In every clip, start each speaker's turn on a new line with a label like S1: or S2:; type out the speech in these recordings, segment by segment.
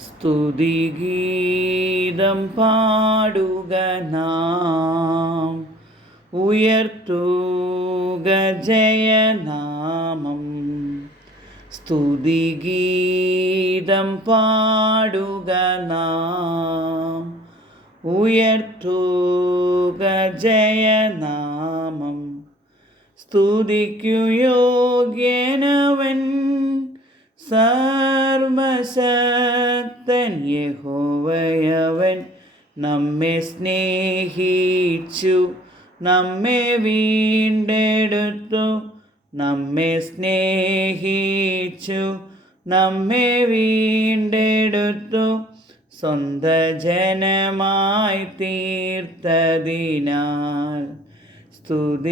S1: സ്തുതിഗീതം പാടുക നാം. ഉയർത്തുക ജയനാമം. സ്തുതിഗീതം പാടുക നാം. ഉയർത്തുക ജയനാമം. സ്തുതിക്കു യോഗ്യനവൻ. സർവശക്തൻ യഹോവയവൻ നമ്മെ സ്നേഹിച്ചു നമ്മെ വീണ്ടെടുത്തു നമ്മെ സ്നേഹിച്ചു നമ്മെ വീണ്ടെടുത്തു സ്വന്ത ജനമായി തീർത്തതിനാൽ സ്തുതിഗീതം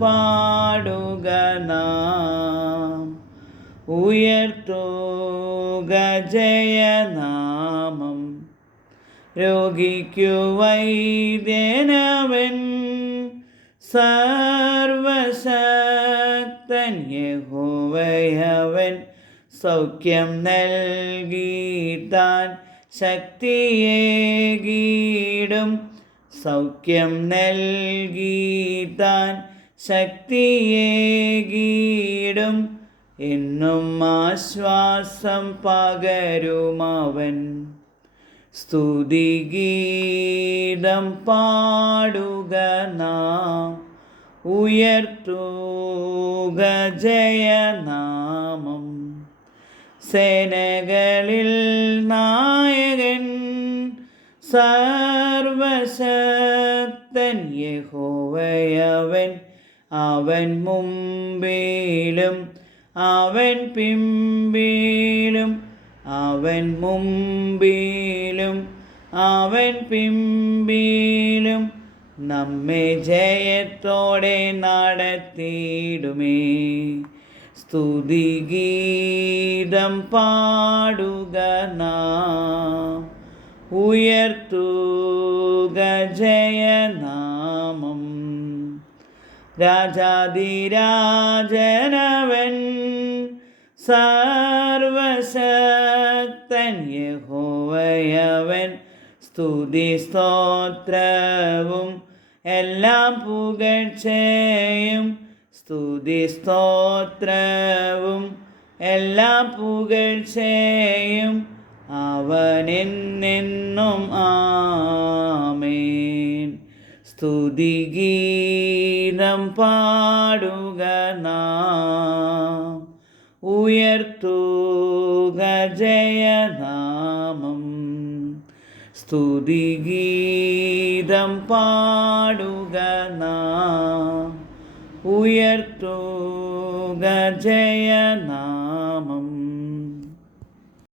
S1: പാടുക നാം. ഉയർത്തുക ജയനാമം രോഗിക്കു വൈദ്യനവൻ സർവശക്തൻ യഹോവയവൻ. സൗഖ്യം നൽകിത്താൻ ശക്തിയേകീടും. സൗഖ്യം നൽകിത്താൻ ശക്തിയേകീടും. എന്നും ആശ്വാസം പകരുമവൻ. സ്തുതിഗീതം പാടുക നാം. ഉയർത്തുക ജയനാമം. സേനകളിൽ നായകൻ സർവശക്തൻ യഹോവയവൻ. അവൻ മുമ്പിലും അവൻ പിമ്പിലും അവൻ മുമ്പിലും അവൻ പിമ്പിലും നമ്മെ ജയത്തോടെ നടത്തിയിടുമേ. സ്തുതിഗീതം പാടുക നാം ഉയർത്തുക ജയനാമം. രാജാതിരാജനവൻ സർവശക്തൻ യഹോവയവൻ. സ്തുതി സ്തോത്രവും എല്ലാം പുകഴ്ചയും. സ്തുതി സ്തോത്രവും എല്ലാം പുകഴ്ചയും അവനിൽ നിന്നും. ആമേൻ. സ്തുതിഗീതം പാടുക നാം. ഉയർത്തുക ജയനാമം സ്തുതിഗീതം പാടുക നാം. ഉയർത്തുക ജയനാമം